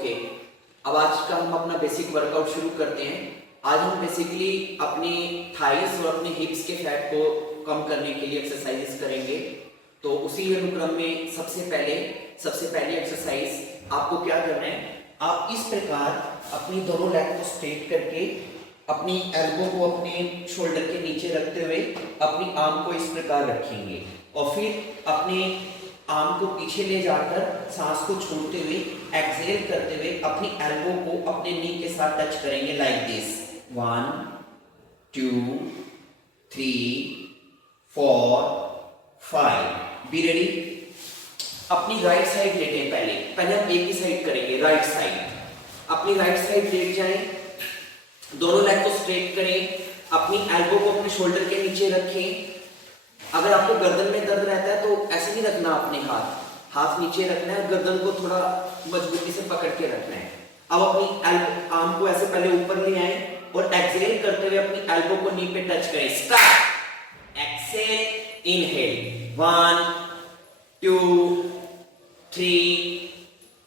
Okay, अब आज का हम अपना बेसिक वर्कआउट शुरू करते हैं। आज हम बेसिकली अपने थाइस और अपने हिप्स के फैट को कम करने के लिए एक्सरसाइजेस करेंगे। तो उसी अनुक्रम में सबसे पहली एक्सरसाइज आपको क्या करना है, आप इस प्रकार अपनी दोनों लेग को स्ट्रेट करके अपनी एल्बो को अपने शोल्डर के नीचे रखते हुए अपनी आर्म को इस प्रकार रखेंगे और फिर अपने आर्म को पीछे ले जाकर सांस को छोड़ते हुए एक्सहेल करते हुए अपनी एल्बो को अपने नी के साथ टच करेंगे लाइक दिस। 1 2 3 4 5। Be ready. अपनी राइट साइड लेटें। पहले हम एक ही साइड करेंगे, राइट साइड। अपनी राइट साइड लेट जाएं, दोनों लेग को स्ट्रेट करें, अपनी एल्बो को अपने शोल्डर के नीचे रखें। अगर आपको गर्दन में दर्द रहता है तो ऐसे नहीं रखना, अपने हाथ नीचे रखना है, गर्दन को थोड़ा मजबूती से पकड़ के रखना है। अब अपनी आर्म को ऐसे पहले ऊपर ले आए और एक्सहेल करते हुए अपनी एल्बो को नी पे टच करें। Start. Exhale, inhale. 1 2 3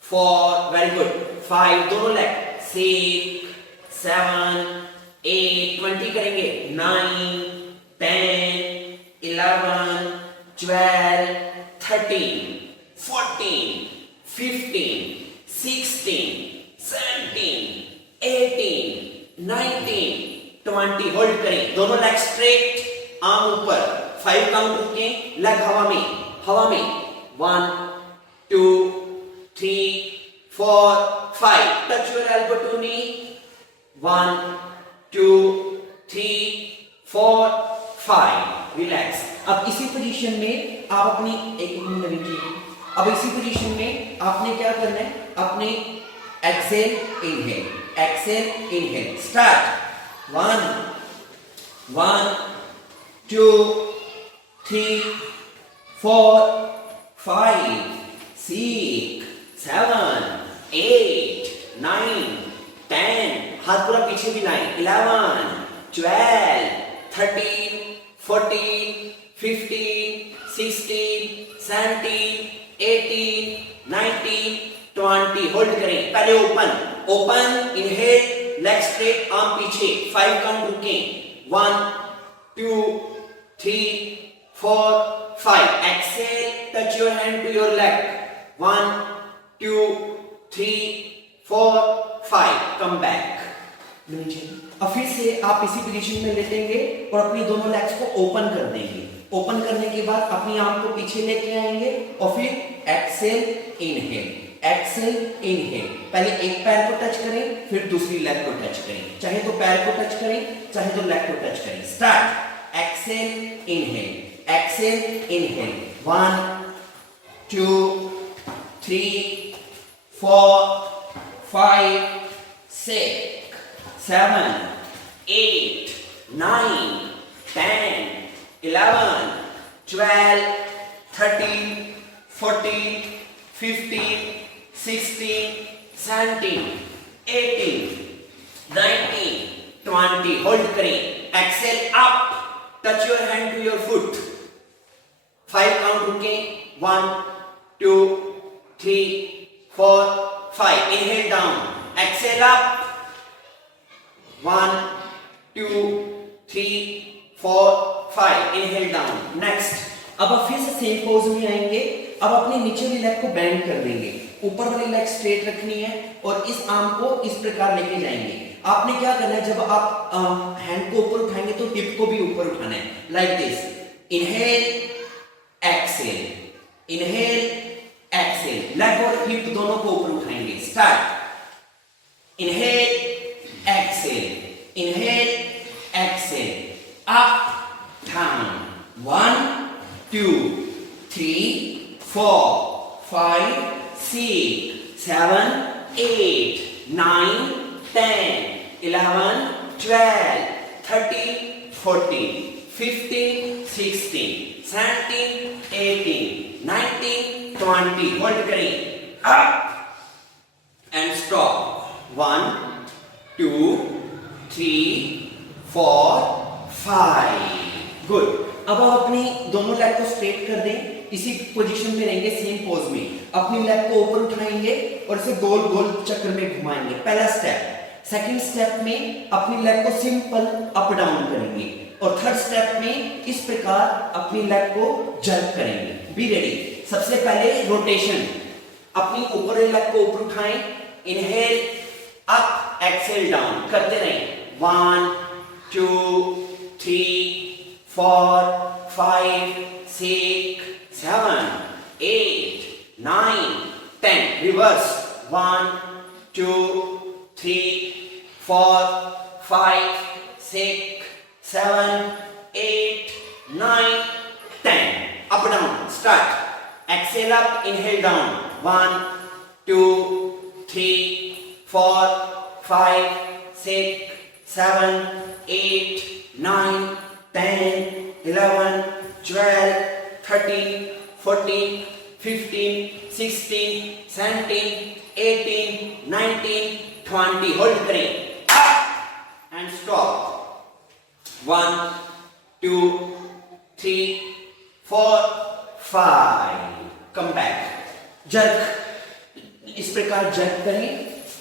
4, very good. 5, दोनों लेग। 6 7 8, 20 करेंगे। 9 10 11 12 13 14 15 16 17 18 19 20। होल्ड करें, दोनों लेग स्ट्रेट, आर्म ऊपर। 5 काउंट रुके, लेग हवा में 1 2 3 4 5। Touch your elbow to knee. 1 2 3 4 5। Relax. अब इसी पोजीशन में आप अपनी अब इसी पोजीशन में आपने क्या करना है, अपने एक्सहेल इनहेल। स्टार्ट। 1 2 3 4 5 6 7 8 9 10। हाथ पूरा पीछे भी लाएं। 11 12 13 14 15 16 17 18 19 20। होल्ड करें। पहले open inhale, leg straight, arm पीछे। 5 काउंट रुकें। 1 2 3 4 5। Exhale, touch your hand to your leg. 1 2 3 4 5। Come back. अब फिर से आप इसी पोजीशन में लेटेंगे और अपनी दोनों लेग्स को ओपन कर देंगे। ओपन करने के बाद अपनी आर्म को पीछे लेके आएंगे और फिर एक्सहेल इनहेल। पहले एक पैर को टच करें, फिर दूसरी लेग को टच करें। चाहे तो पैर को टच करें, चाहे तो लेग को टच करें। स्टार्ट। Exhale inhale. 1 2 3 4 5 6 7 8 9 10 11 12 13 14 15 16 17 18 19 20। होल्ड करें। Exhale up, touch your hand to your foot. 5 count रुकें। 1 2 3 4 5। Inhale down, exhale up. 1 2 3 4 5। Inhale down. Next. अब आप फिर से सेम पोज में आएंगे। अब अपनी निचली लेग को बेंड कर देंगे, ऊपर वाली लेग स्ट्रेट रखनी है और इस आर्म को इस प्रकार लेके जाएंगे। आपने क्या करना है, जब आप हैंड को ऊपर उठाएंगे तो हिप को भी ऊपर उठाना है, like this. Inhale exhale, leg और हिप दोनों को ऊपर उठाएंगे। Start. Inhale exhale, up down. 1 2 3 4 5 6 7 8 9 10 11 12 13 14 15 16 17 18 19 20। Hold करें। Up and stop. 1 2 3 4 5। गुड। अब आप अपनी दोनों लेग को स्ट्रेट कर दें, इसी पोजीशन में रहेंगे, सेम पोज में। अपनी लेग को ऊपर उठाएंगे और इसे गोल गोल चक्र में घुमाएंगे, पहला स्टेप। सेकंड स्टेप में अपनी लेग को सिंपल अप डाउन करेंगे और थर्ड स्टेप में इस प्रकार अपनी लेग को जर्क करेंगे। Be ready. सबसे पहले रोटेशन, अपनी ऊपर लेग को ऊपर उठाएं, इनहेल अप, एक्सेल डाउन करते रहें। 1 2 3 4 5 6 7 8 9 10, reverse. 1 2 3 4 5 6 7 8 9 10, up down, start, exhale up, inhale down, 1 2 3 4 5 6 7 8 9 10 11 12 13 14 15 16 17 18 19 20, hold करें, up and stop. 1 2 3 4 5, come back, jerk, इस प्रकार जर्क करें,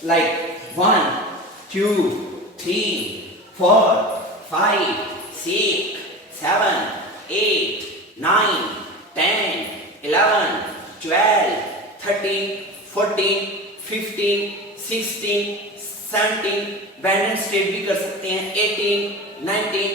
लाइक 1 2 3 4 5 6 7 8 9 10 11 12 13 14 15 16 17, बैंड एंड स्ट्रेट भी कर सकते हैं, 18 19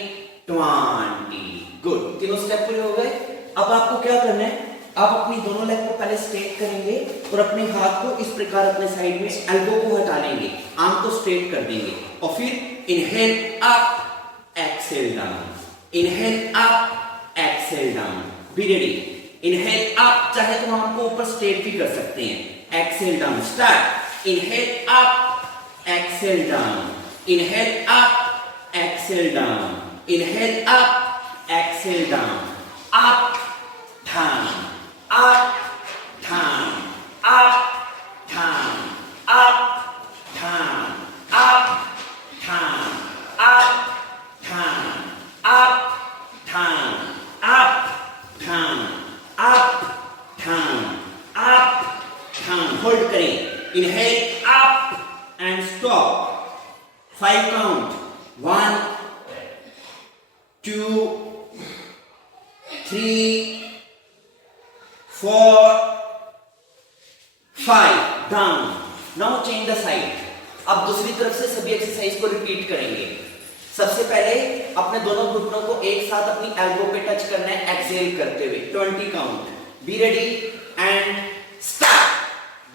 20, गुड। तीनों स्टेप पूरे हो गए। अब आपको क्या करना है, आप अपनी दोनों लेग को पहले स्ट्रेट करेंगे और अपने हाथ को इस प्रकार अपने साइड में एल्बो को हटा लेंगे, आर्म को स्ट्रेट कर देंगे और फिर inhale up, exhale down, inhale up, exhale down. Be ready. Inhale up, चाहे तो आर्म को ऊपर स्ट्रेट भी कर सकते हैं, exhale down, start, inhale up, exhale down, inhale up, exhale down, inhale up, exhale down, up down, up down, up down, up down, up down, up down, up down, up down, up down, up down, hold करें, inhale up and stop, 5 count, 1 2 3 4 5, down। now change the side। अब दूसरी तरफ से सभी exercise को repeat करेंगे। सबसे पहले अपने दोनों घुटनों को एक साथ अपनी एल्बो पे टच करना है, एक्सेल करते हुए, 20 count. Be ready and start.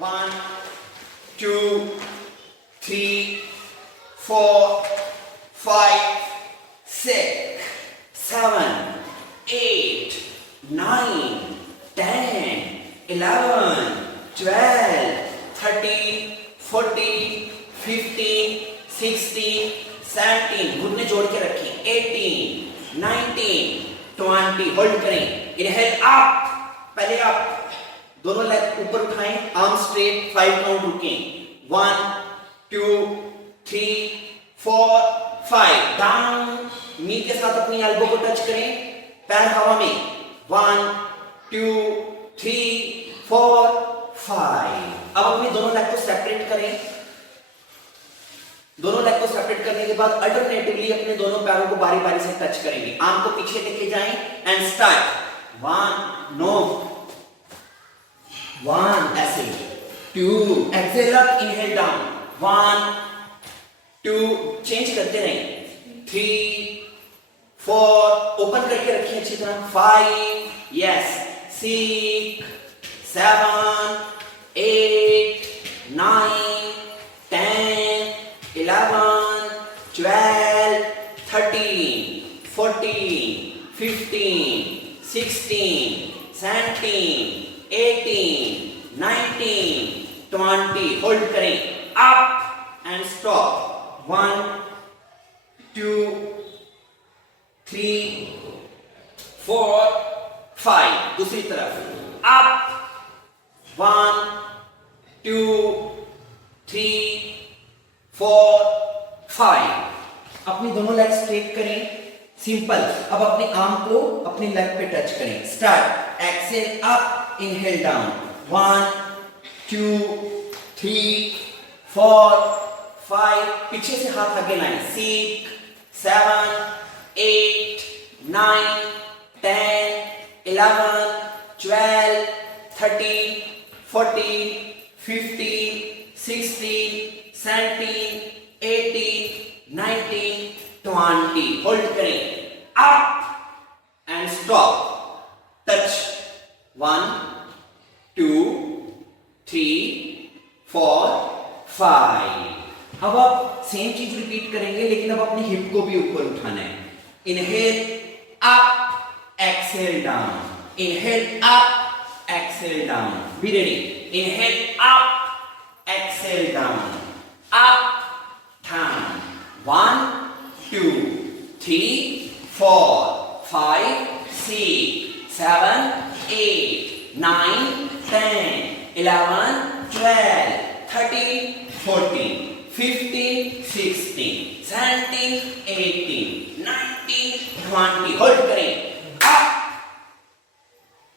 1 2 3 4 5 6 7 8 9 10 11 12 13 14 15 16 17, घुटने जोड़ के रखें, 18 19 20, होल्ड करें, इनहेल अप, पहले अप, दोनों लेग ऊपर उठाएं, आर्म स्ट्रेट, 5 काउंट रुकें, 1 2 3 4 5, डाउन, नी के साथ अपनी एल्बो को टच करें, पैर हवा में, 1 2 3 4 5। अब अपनी दोनों लेग को सेपरेट करें। दोनों लेग को सेपरेट करने के बाद अल्टरनेटिवली अपने दोनों पैरों को बारी बारी से टच करेंगे, आर्म को पीछे लेके जाएं एंड स्टार्ट। 1 नो 1 ऐसे, 2 exhale up, inhale down, 1 2 change करते रहें, 3 4 ओपन करके रखिए अच्छी तरह, 5 यस 6 7 8 9 10 11 12 13 14 15 16 17 18 19 20, होल्ड करें, अप एंड स्टॉप, 1 2 3 4 5, दूसरी तरफ, अप 1 2 3 4 5। अपनी दोनों लेग स्ट्रेट करें, सिंपल। अब अपने आर्म को अपने लेग पे टच करें। Start, exhale up, inhale down. 1 2 3 4 5, पीछे से हाथ आगे लाएं। 6 7 8 9 10 11 12 13 14 15 16 17 18 19 20। होल्ड करें। Up and stop. टच। 1 2 3 4 5। अब आप सेम चीज रिपीट करेंगे, लेकिन अब अपनी हिप को भी ऊपर उठाना है। Inhale up, exhale down. Inhale up, exhale down. Be ready. Inhale up, exhale down, up down. 1 2 3 4 5 6 7 8 9 10 11 12 13 14 15 16 17 18 19 20। Hold करें। Up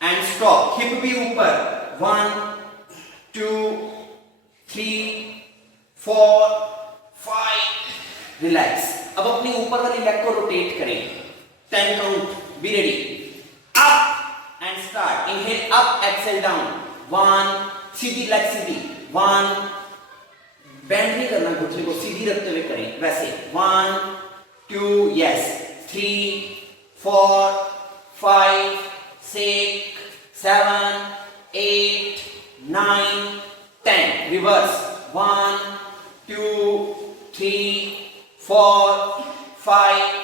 and stop. हिप भी ऊपर। 1 2 3 4 5। रिलैक्स। अब अपनी ऊपर वाली लेग को रोटेट करें। 10 count. Be ready. Up and start. Inhale up, exhale down. 1, Sidhi leg Sidhi. 1, bend नहीं करना घुटने को, सीधी रखते हुए करें वैसे। 1 2 yes. 3 4 5 6 7 8 9 10। Reverse. 1 2 3 4 5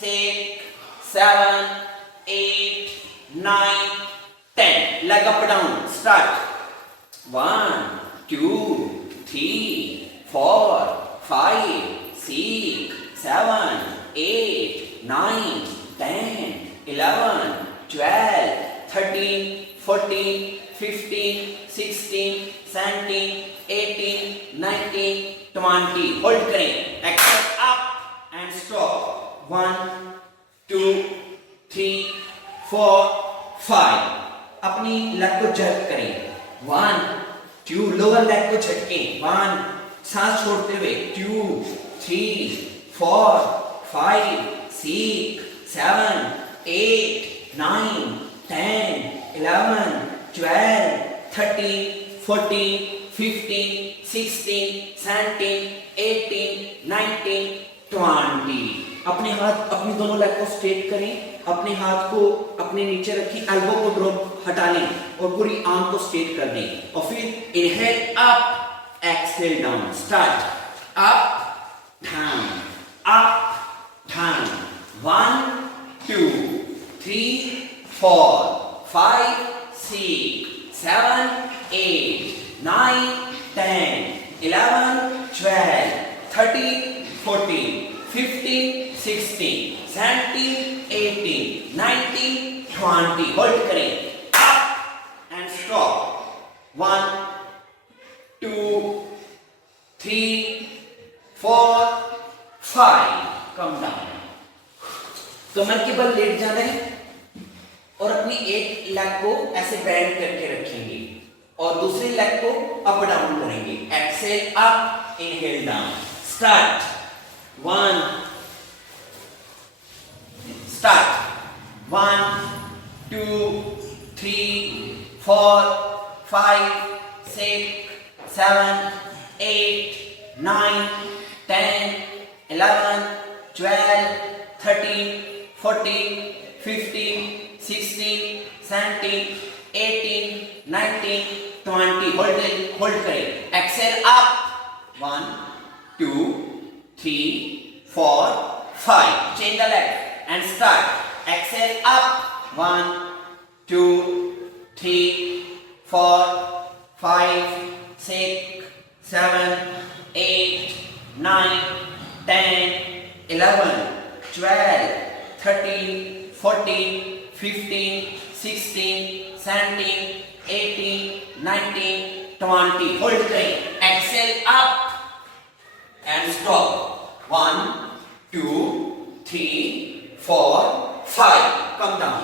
6 7 8 9 10। Leg up down. Start. 1 2 3 4 5 6 7 8 9 10 11 12 13 14 15 16 17 18 19 20। Hold करें। Exhale up and stop. 1 2 3 4 5। अपनी लेग को जर्क करें। 1 2, लोअर लेग को झटके। 1, सांस छोड़ते हुए। 2 3 4 5 6 7 8 9 10 11 12 13 14 15 16 17 18 19 20। अपने हाथ, अपनी दोनों लेग को स्ट्रेट करें। अपने हाथ को अपने नीचे रखी, एल्बो को ड्रॉप हटा लें और पूरी आर्म को स्ट्रेट कर दें। और फिर inhale up, exhale down. Start. Up down, up down. 1 2 3 4 5 6 7 8 9 10 11 12 13 14 15 16 17 18 19 20। Hold करें। Up and stop. 1 2 3 4 5। Come down. कमर के बल लेट जाना है और अपनी एक लेग को ऐसे बेंड करके रखेंगे और दूसरी लेग को अप डाउन करेंगे। Exhale up, inhale down. Start. 1 start. 1 2 3 4 5 6 7 8 9 10 11 12 13 14 15 16 17 18 19 20। Hold करें। Exhale up. 1 2 3 4 5। Change the leg and start. Exhale up. 1 2 3 4 5 6 7 8 9 10 11 12 13 14 15 16 17 18 19 20। Hold करें। Exhale up and stop. 1 2 3 4 5 come down.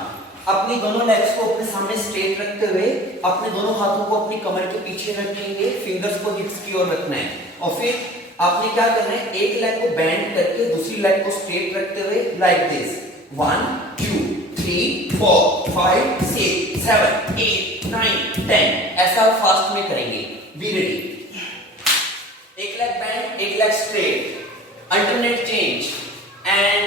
अपनी दोनों लेग्स को अपने सामने स्ट्रेट रखते हुए अपने दोनों हाथों को अपनी कमर के पीछे रखेंगे, फिंगर्स को हिप्स की ओर रखना है और फिर आपने क्या करना है, एक लेग को बेंड करके दूसरी लेग को स्ट्रेट रखते हुए लाइक दिस 1 2 3 4 5 6 7 8 9 10 ऐसा फास्ट में करेंगे। Be ready. एक लेग बेंड, एक leg straight, alternate change and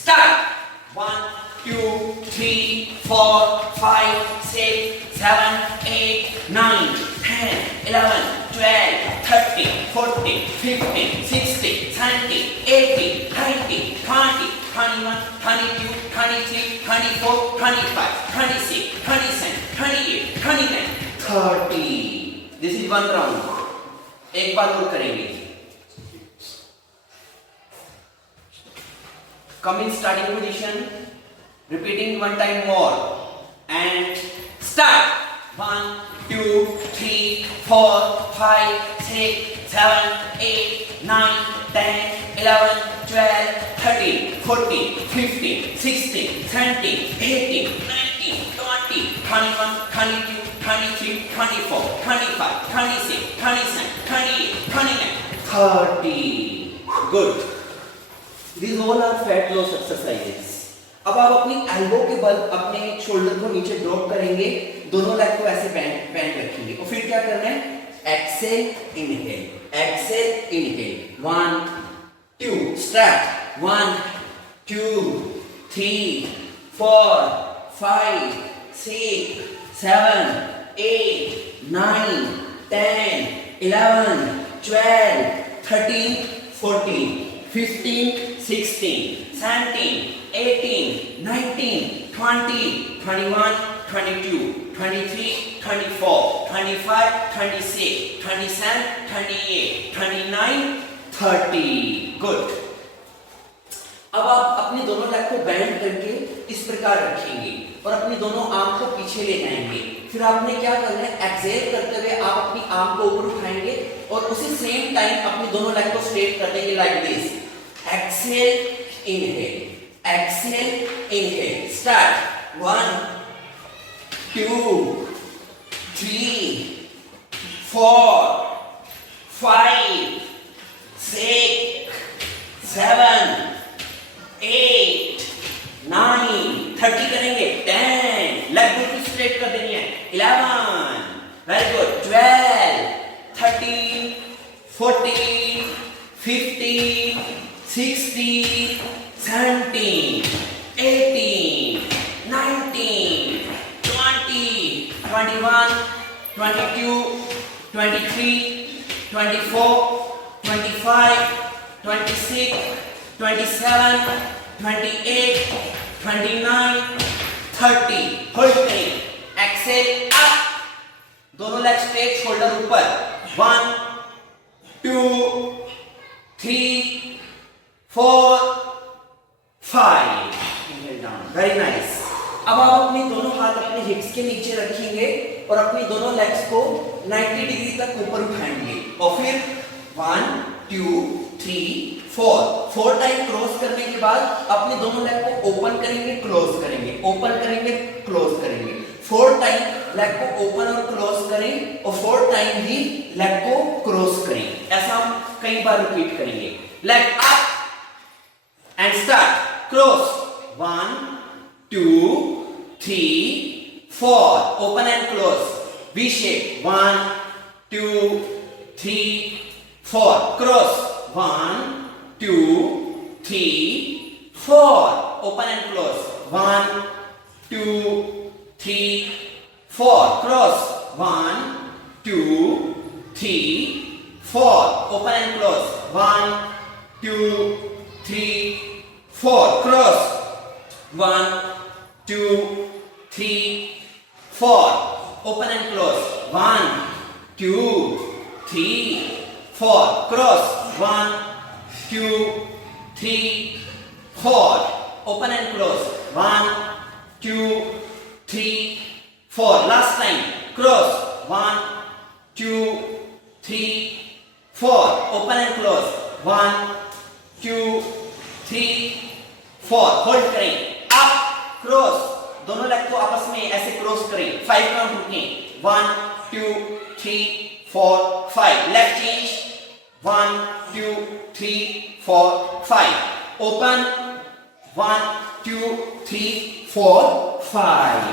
start. 1 2 3 4 5 6 7 8 9 10 11 12 13 14 15 16 17 18 19 20 21 22 23 24 25 26 27 28 29 30। This is one round. एक बार और करेंगे। Come in starting position, repeating one time more and start. 1 2 3 4 5 6 7 8 9 10 11 12 13 14 15 16 17 18 19 20 21 22 23 24 25 26 27 28 29 30. Good. These all are fat loss exercises. अब आप अपनी elbow के बल अपने शोल्डर को नीचे ड्रॉप करेंगे, दोनों लेग को ऐसे बेंड रखेंगे और फिर क्या करना है, एक्सेल इनहेल 1 2 स्टार्ट 1 2 3 4 5 6 7 8 9 10 11 12 13 14 15 16 17 18 19 20 21 22 23 24 25 26 27 28 29 30. गुड. अब आप अपने दोनों लेग को बेंड करके इस प्रकार रखेंगे और अपनी दोनों आर्म को पीछे ले जाएंगे। फिर आपने क्या करना है, एक्सहेल करते हुए आप अपनी आर्म को ऊपर उठाएंगे और उसी सेम टाइम अपनी दोनों लेग को स्ट्रेट कर देंगे like this. Exhale inhale start 1 2 3 4 5 6 7 8 9 30 करेंगे। 10 लेग बिल्कुल स्ट्रेट कर देनी है। 11 वेरी गुड 12 13 14 15 16 17 18 19 20 21 22 23 24 25 26 27 28 29 30. होल्ड करें। एक्सेल अप, दोनों लेग स्ट्रेट, शोल्डर ऊपर। 1 2 3 4 5 इनहेल डाउन। Very nice. अब आप अपने दोनों हाथ अपने हिप्स के नीचे रखेंगे और अपनी दोनों लेग्स को 90 डिग्री तक ऊपर उठाएंगे और फिर 1 2 3 4 टाइम क्रॉस करने के बाद अपने दोनों लेग को ओपन करेंगे, क्लोज करेंगे, ओपन करेंगे, क्लोज करेंगे। 4 टाइम लेग को ओपन और क्लोज करें और 4 टाइम ही लेग को क्रॉस करें। ऐसा हम कई बार रिपीट करेंगे। Leg up and start. Cross 1 2 3 4 open and close. V shape 1 2 3 4 cross 1 2 3 4 open and close 1 2 3 4 cross 1 2 3 4 open and close 1 2 3 4 cross 1 2 3 4 open and close 1 2 3 4 cross 1 2 3 4 open and close 1 2 3 4 last time cross 1 2 3 4 open and close 1 2 3 4 hold करें, up cross, दोनों leg को आपस में ऐसे cross करें, 5 count रुकें, 1 2 3 4 5, leg change, 1 2 3 4 5, open, 1 2 3 4 5,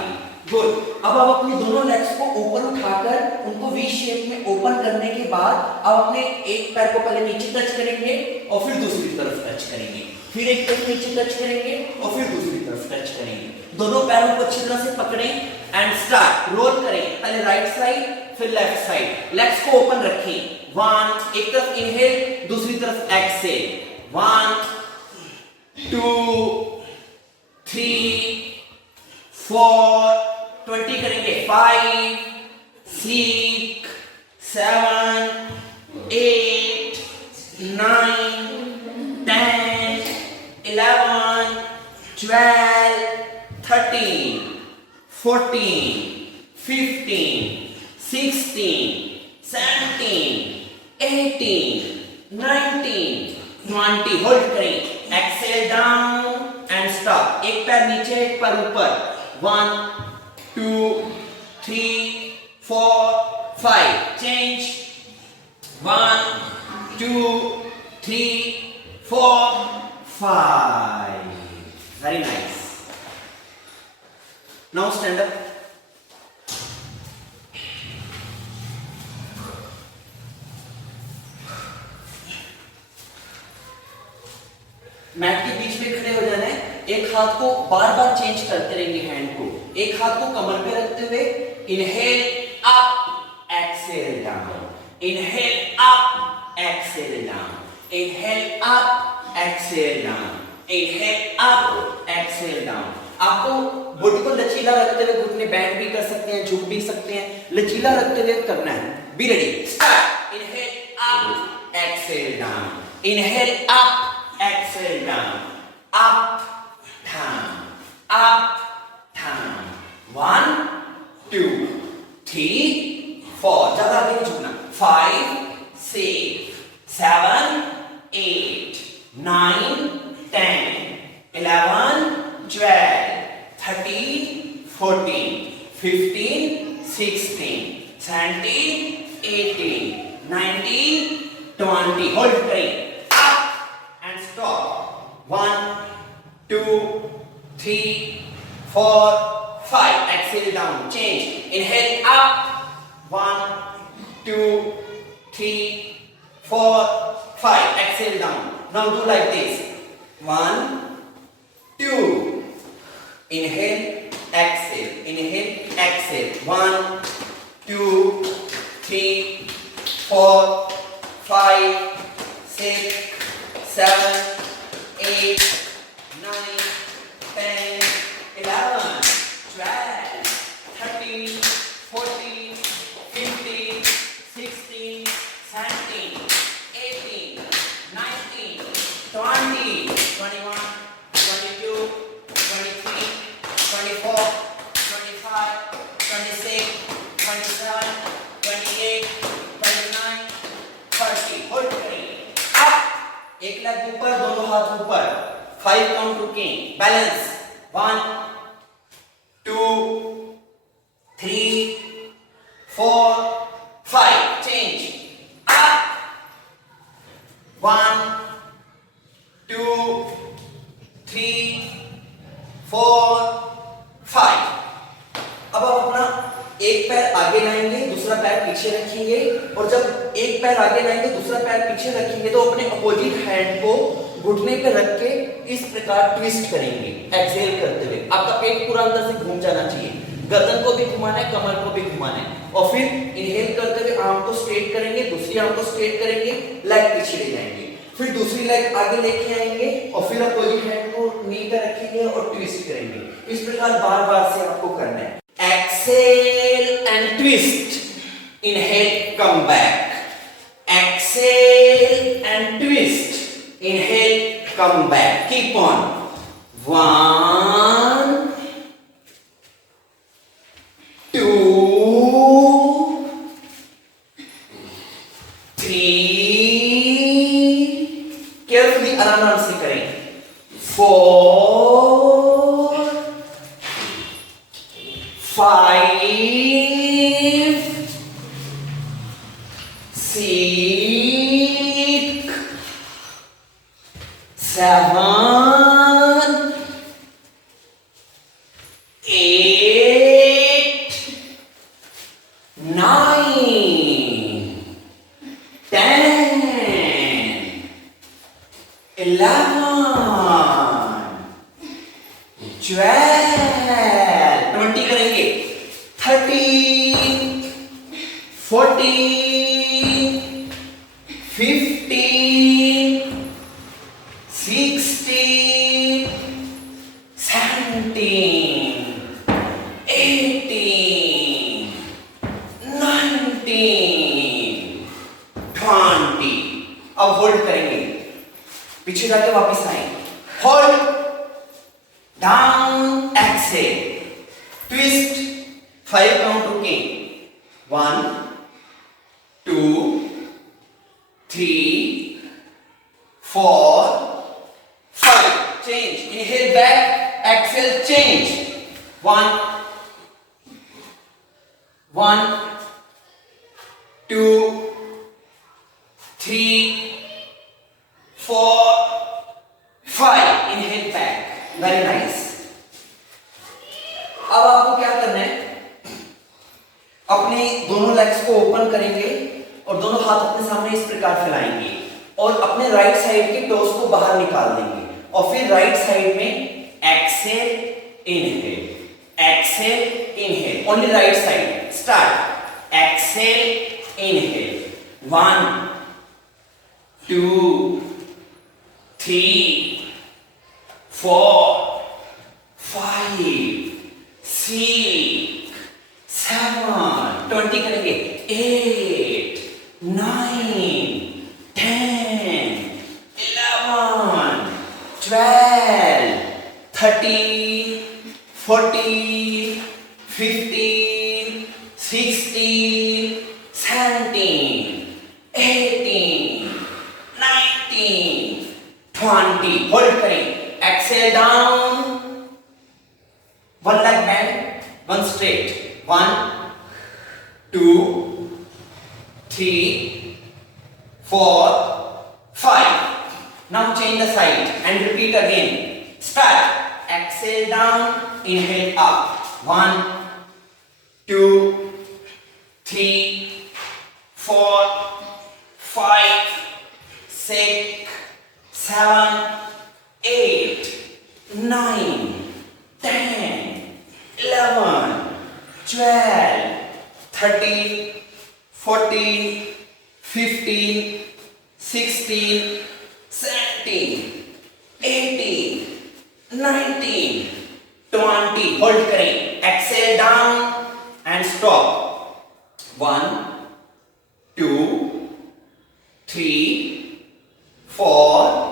good. अब आप अपने दोनों लेग्स को ऊपर उठाकर उनको वी शेप में ओपन करने के बाद आप अपने एक पैर को पहले नीचे टच करेंगे और फिर दूसरी तरफ टच करेंगे, फिर एक पैर नीचे टच करेंगे और फिर दूसरी तरफ टच करेंगे, दोनों पैरों को अच्छी तरह से पकड़ें एंड स्टार्ट, रोल करें, पहले राइट साइड फिर लेफ्ट साइड, लेग्स को ओपन रखें, 1 एक तरफ इनहेल दूसरी तरफ एक्सहेल, 1 2 3 4 20 करेंगे, 5 6 7 8 9 10 11 12 13 14 15 16 17 18 19 20, होल्ड करें, एक्सेल डाउन एंड स्टॉप, एक पैर नीचे एक पैर ऊपर, 1 2 3 4 5, change, 1 2 3 4 5, very nice. Now stand up. Mat के बीच में खड़े हो जाना है, एक हाथ को बार बार चेंज करते रहेंगे, हैंड को एक हाथ को कमर पे रखते हुए, inhale up exhale down, inhale up exhale down, inhale up exhale down, inhale up exhale down. आपको बॉडी को लचीला रखते हुए घुटने बैंड भी कर सकते हैं, झुक भी सकते हैं, लचीला रखते हुए करना है। Be ready, start, inhale up exhale down, inhale up exhale down, up down, 1 2 3 4, ज्यादा आगे नहीं झुकना, 5 6 7 8 9 10 11 12 13 14 15 16 17 18 19 20, होल्ड करें, stop, 1 2 3 4 5, exhale down, change, inhale up, 1 2 3 4 5, exhale down. Now do like this, 1 2, inhale exhale, inhale exhale, 1 2 3 4 5 6 7 8 9 10 11 12 13 14 15 16 17 18 19 20 21 22 23 24 25 26 27 28 29 30, hold करें, एक leg ऊपर दोनों हाथ ऊपर, 5 काउंट रुकें, बैलेंस, 1 2 3 4 5, चेंज, अप, 1 2 3 4 5। अब आप अपना एक पैर आगे लाएंगे, दूसरा पैर पीछे रखेंगे, और जब एक पैर आगे लाएंगे दूसरा पैर पीछे रखेंगे तो अपने अपोजिट हैंड को घुटने पे रख के इस प्रकार ट्विस्ट करेंगे, एक्सहेल करते हुए। आपका पेट पूरा अंदर से घूम जाना चाहिए, गर्दन को भी घुमाना है, कमर को भी घुमाना है, और फिर इनहेल करते हुए आर्म को स्ट्रेट करेंगे, दूसरी आर्म को स्ट्रेट करेंगे, लेग पीछे ले जाएंगे, फिर दूसरी लेग आगे लेके आएंगे और फिर अपोजिट हैंड को नी पे रखेंगे और ट्विस्ट करेंगे। इस प्रकार बार-बार से आपको करना है। Exhale and twist. Inhale, come back. Exhale and twist. Inhale, come back. Keep on. 1 2 3, carefully आराम से करें, 4 5 6 7 8 9 10 11 12 20 करेंगे 13 14 15 16 17 18 19 20 अब होल्ड करेंगे पीछे जाके वापस आए hold down exhale twist 5 count रुके 1 2 3 4 5 change inhale back exhale change 1 2 3 4 5 inhale back very nice अब आपको क्या करना है अपने दोनों लेग्स को ओपन करेंगे और दोनों हाथ अपने सामने इस प्रकार फैलाएंगे और अपने राइट साइड के टोस को बाहर निकाल देंगे और फिर राइट साइड में exhale inhale only right side start exhale inhale 1 2 3 4 5 6 7 20 करेंगे 8 9 10 11 12 13 14 15 16 17 18 19 20 होल्ड करें exhale down one leg bend one straight 1 2 3 4 5 now change the side and repeat again start exhale down inhale up 1 2 3 4 5 6 7 8 9 10 11 12 13 14 15 16 17 18 19 20 hold करें exhale down and stop 1 2 3 4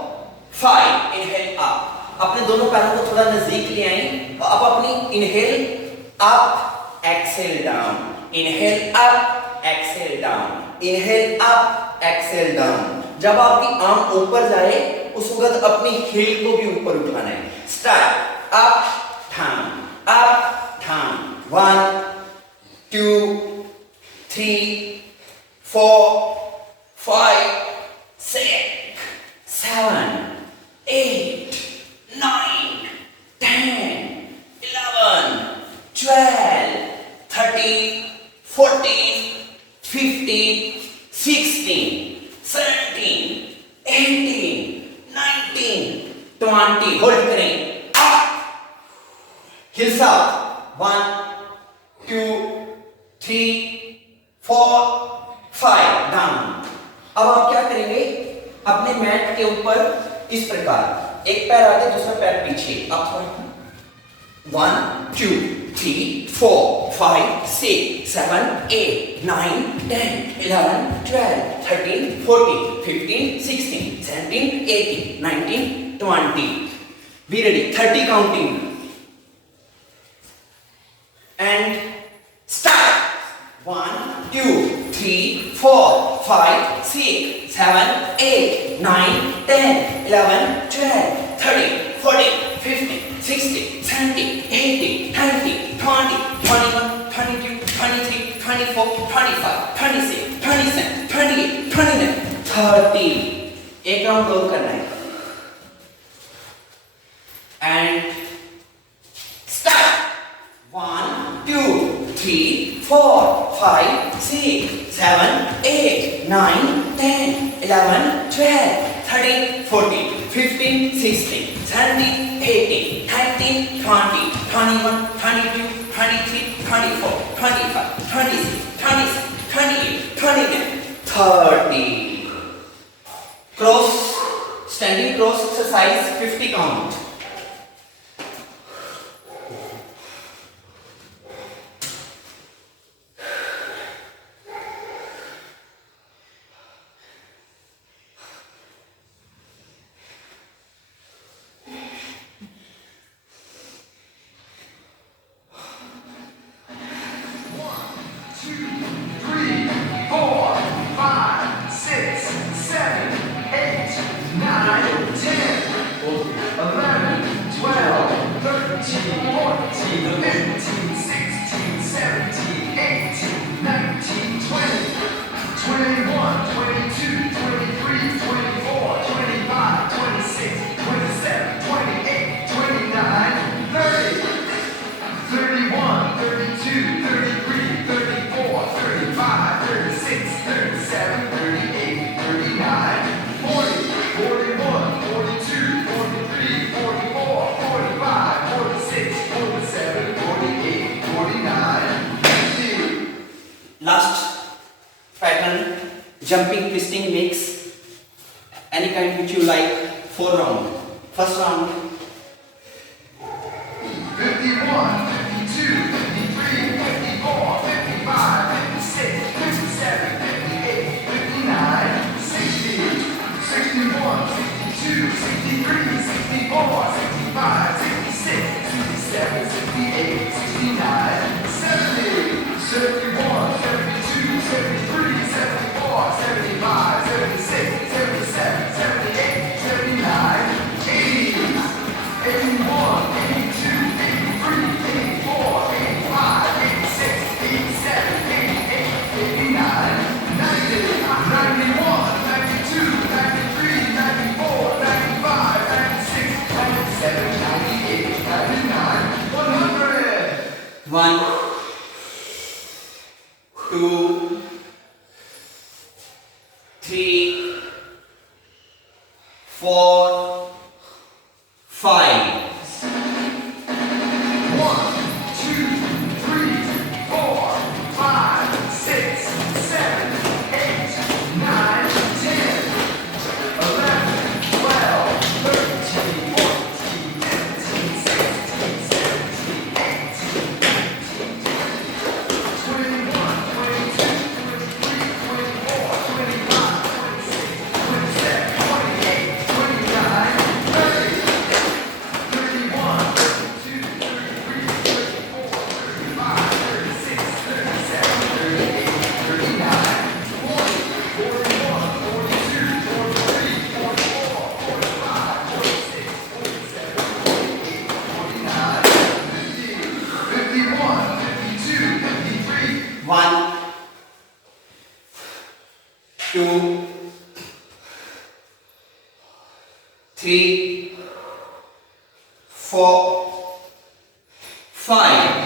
5 inhale up अपने दोनों पैरों को थोड़ा नजदीक ले आए और अब अपनी inhale up exhale down inhale up exhale down inhale up exhale down जब आपकी आर्म ऊपर जाए उस वक्त अपनी हिल को भी ऊपर उठाना है स्टार्ट अप डाउन 1 2 3 4 5 6 7 8 9 10 11 12 13 14 15 16 17 18 19 20 होल्ड करें अप हिल्स अप 1 2 3 4 5 डाउन अब आप क्या करेंगे अपने मैट के ऊपर इस प्रकार एक पैर आगे दूसरा पैर पीछे आप 1 2 3 4 5 6 7 8 9 10 11 12 13 14 15 16 17 18 19 20 be ready 30 counting and start 1 2 3 4 5 6 7 8 9 10 11 12 13 4, 5, 6, 7, 8, 9, 10, 11, 12, 13, 14, 15, 16, 17, 18, 19, 20, 21, 22, 23, 24, 25, 26, 27, 28, 29, 30. Cross, standing cross exercise, 50 count. Last pattern, jumping, twisting, mix, any kind which you like. 4 round. First round. 51, 52, 53, 54, 55, 56, 57, 58, 59, 60, 61, 62, 63, 64, 65, 66, 67, 68, 69, 70, 71, 72, 73, 74, 75, 76, 77, 78, 79, 80, 81, 82, 83, 84, 85, 86, 87, 88, 89, 90, 91, 92, 93, 94, 95, 96, 97, 98, 99, 100. 1, 2, 3, 4, 5. 2, 3, 4, 5.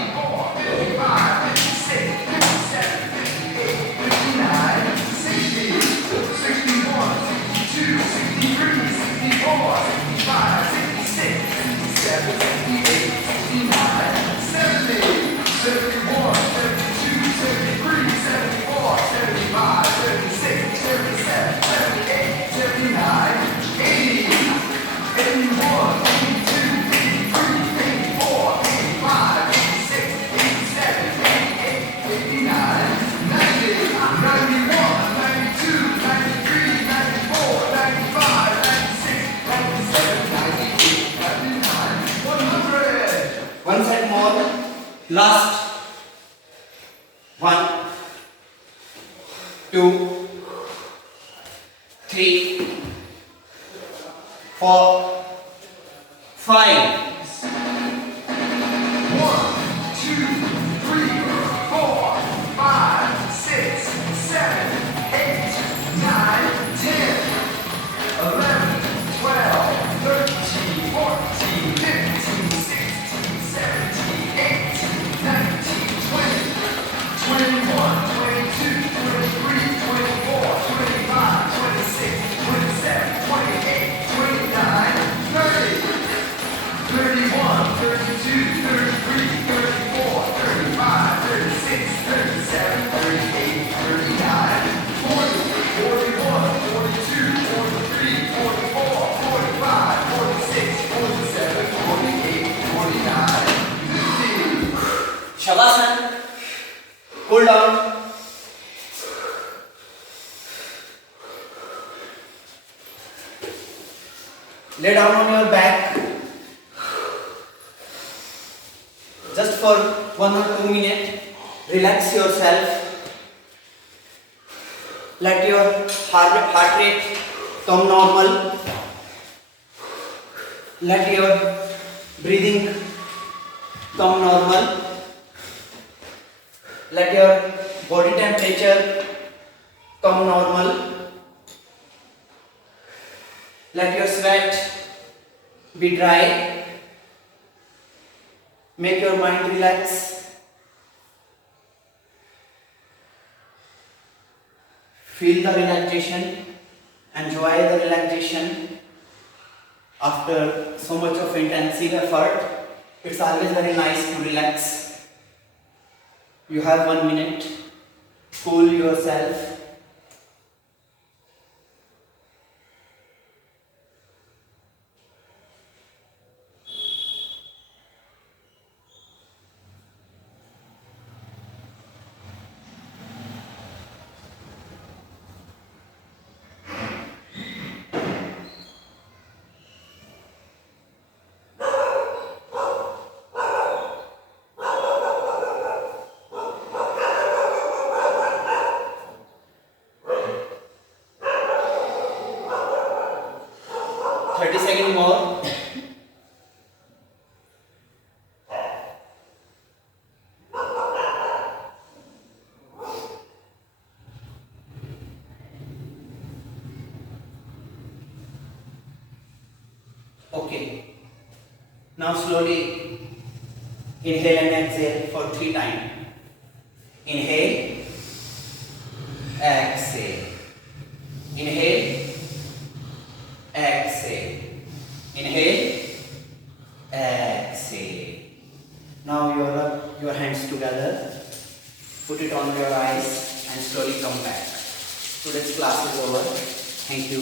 1 set more. Last. 1, 2, 3, 4, 5. 21, lay down on your back just for 1 or 2 minutes. Relax yourself. Let your heart rate come normal. Let your breathing come normal. Let your body temperature come normal. Let your sweat be dry. Make your mind relax. Feel the relaxation. Enjoy the relaxation. After so much of intensive effort, it's always very nice to relax. You have 1 minute. Cool yourself. Second more. Okay. Now slowly inhale and exhale for 3 times. Inhale, exhale. Inhale, exhale. Inhale, exhale. Now your hands together. Put it on your eyes and slowly come back. Today's class is over. Thank you.